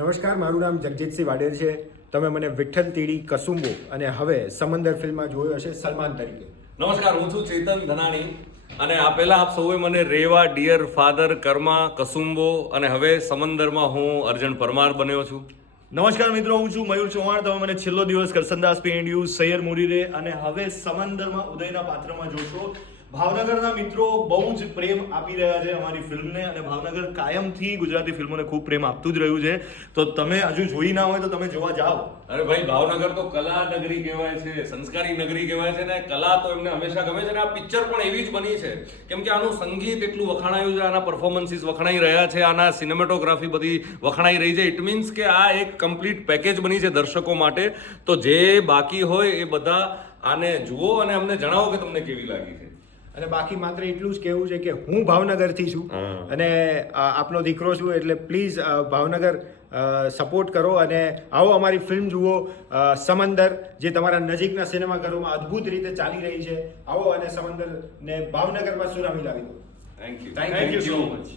નમસ્કાર, મારું નામ જગજીતસિંહ વાડેર છે. તમે મને વિઠ્ઠલ તીડી કસુંબો અને હવે સમંદર ફિલ્મમાં જોયો હશે સલમાન તરીકે. નમસ્કાર, હું છું ચેતન ધનાણી અને આ પહેલા આપ સૌએ મને રેવા, ડિયર ફાધર, કર્મા, કસુંબો અને હવે સમંદરમાં હું અર્જુન પરમાર બન્યો છું. નમસ્કાર મિત્રો, હું છું મયુર ચૌહાણ. તમે મને છેલ્લો દિવસ, કરસનદાસ પેન્ડ્યુ, સૈયર મુરીરે અને હવે સમંદરમાં ઉદયના પાત્રમાં જોશો. ભાવનગરના મિત્રો બહુ જ પ્રેમ આપી રહ્યા છે અમારી ફિલ્મને અને ભાવનગર કાયમથી ગુજરાતી ફિલ્મોને ખૂબ પ્રેમ આપતું જ રહ્યું છે. તો તમે હજુ જોઈ ના હોય તો તમે જોવા જાઓ. અરે ભાઈ, ભાવનગર તો કલા નગરી કહેવાય છે, સંસ્કારી નગરી કહેવાય છે ને કલા તો એમને હંમેશા ગમે છે ને આ પિક્ચર પણ એવી જ બની છે કેમ કે આનું સંગીત એટલું વખણાયું છે, આના પરફોર્મન્સીસ વખણાઈ રહ્યા છે, આના સિનેમેટોગ્રાફી બધી વખણાઈ રહી છે. ઇટ મીન્સ કે આ એક કમ્પ્લીટ પેકેજ બની છે દર્શકો માટે. તો જે બાકી હોય એ બધા આને જુઓ અને અમને જણાવો કે તમને કેવી લાગી છે. અને બાકી માત્ર એટલું જ કહેવું છે કે હું ભાવનગરથી છું અને આપનો દીકરો છું, એટલે પ્લીઝ ભાવનગર સપોર્ટ કરો અને આવો અમારી ફિલ્મ જુઓ સમંદર, જે તમારા નજીકના સિનેમાઘરોમાં અદ્ભુત રીતે ચાલી રહી છે. આવો અને સમંદરને ભાવનગરમાં સુનામી લાવી દો. Thank you thank you so much.